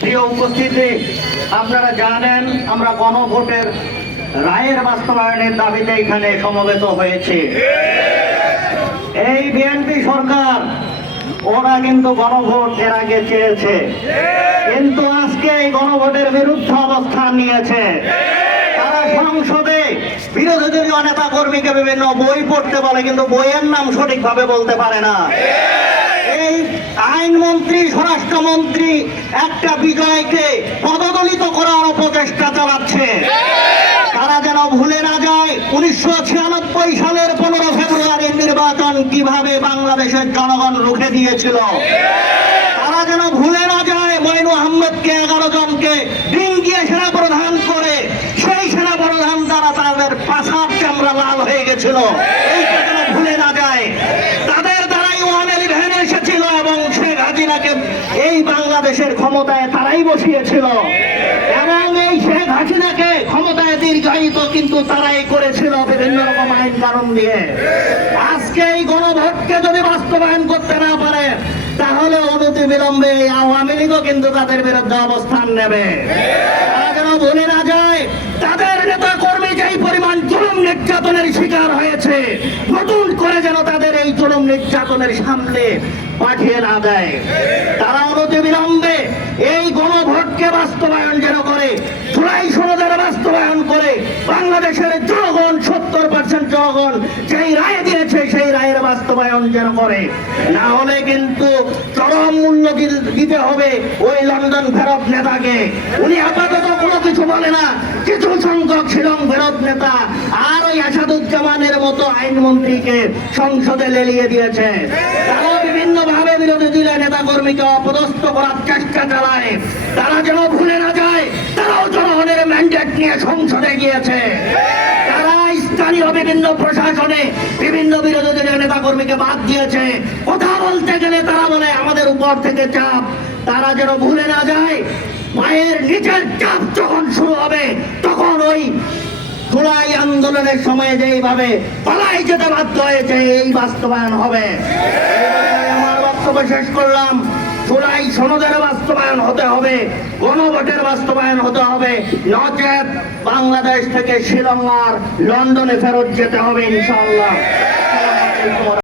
প্রিয় উপস্থিতি, আপনারা জানেন আমরা গণভোটের রায়ের বাস্তবায়নের দাবিতে এখানে সমবেত হয়েছে। এই বিএনপি সরকার ওরা কিন্তু গণভোট এর আগে চেয়েছে, কিন্তু আজকে এই গণভোটের বিরুদ্ধে অবস্থান নিয়েছে। তারা সংসদে বিরোধী দলীয় নেতা কর্মীকে বিভিন্ন বই পড়তে বলে, কিন্তু বইয়ের নাম সঠিকভাবে বলতে পারে না। এই আইনমন্ত্রী, স্বরাষ্ট্রমন্ত্রী একটা বিজয়কে পদদলিত করার প্রচেষ্টা চালাচ্ছে। তারা যেন ভুলে না যায় 1996 সালের 15 ফেব্রুয়ারির নির্বাচন কিভাবে বাংলাদেশের জনগণ রুখে দিয়েছিল। তারা যেন ভুলে না যায় মঈনু আহমেদকে 11 জনকে ডিঙ্গিয়ে সেনাপ্রধান করে সেই সেনাপ্রধান দ্বারা তাদের পাছার চামড়া লাল হয়ে গেছিল। এইটা যেন ভুলে না যায়। তাদের দ্বারাই ওয়ামেলি ভ্যান এসেছিল এবং শেখ হাসিনাকে এই বাংলাদেশের ক্ষমতায় তারাই বসিয়েছিল, এবং এই শেখ হাসিনাকে ক্ষমতায় দীর্ঘায়িত কিন্তু তারাই করেছিল বিভিন্ন রকম আইন কানুন দিয়ে। আজকে এই গণভোটকে যদি বাস্তবায়ন করতে না পারে, তাহলে অনতি বিলম্বে আওয়ামী লীগও কিন্তু তাদের বিরুদ্ধে অবস্থান নেবে। তারা যেন ভুলে না যায় তাদের নেতা কর্মী যেই পরিমাণ জুলুম নির্যাতনের শিকার হয়েছে, নতুন করে যেন তাদের এই জুলুম নির্যাতনের সামনে পাঠিয়ে না দেয়। তারা অনতি বিলম্বে এই গণভোটকে বাস্তবায়ন যেন করে, জুলাই সনদের বাস্তবায়ন করে বাংলাদেশের জনগণ 70% জনগণ যেই রায় দিয়েছে সেই রায়ের বাস্তবায়ন যেন করে। না হলে কিন্তু চরম মূল্য দিতে হবে ওই লন্ডন ফেরত নেতাকে। উনি আপাতত কোনো কিছু বলে না, কিছু সংখ্যক শিলং ফেরত নেতা আর ওই আসাদুজ্জামানের মতো আইনমন্ত্রীকে সংসদে লেলিয়ে দিয়েছে। তারা বিভিন্ন ভাবে বিরোধী দলীয় নেতা কর্মীকে অপদস্থ করার চেষ্টা চালায়। তারা যেন ভুলে না যায় তারাও জনগণের ম্যান্ডেট নিয়ে সংসদে গিয়েছে। তারা স্থানীয় বিভিন্ন প্রশাসনে বিভিন্ন বিরোধী দলীয় নেতা কর্মীকে বাদ দিয়েছে। কথা বলতে গেলে তারা বলে আমাদের উপর থেকে চাপ। তারা যেন ভুলে না যায় পায়ের নিচের চাপ যখন শুরু হবে, তখন ওই জুলাই আন্দোলনের সময় যেইভাবে পালাই যেতে বাধ্য হয়েছে এই বাস্তবায়ন হবে। আমার বক্তব্য শেষ করলাম। জুলাই সনদের বাস্তবায়ন হতে হবে, গণভোটের বাস্তবায়ন হতে হবে, নচেত বাংলাদেশ থেকে শিলং আর লন্ডনে ফেরত যেতে হবে ইনশাআল্লাহ।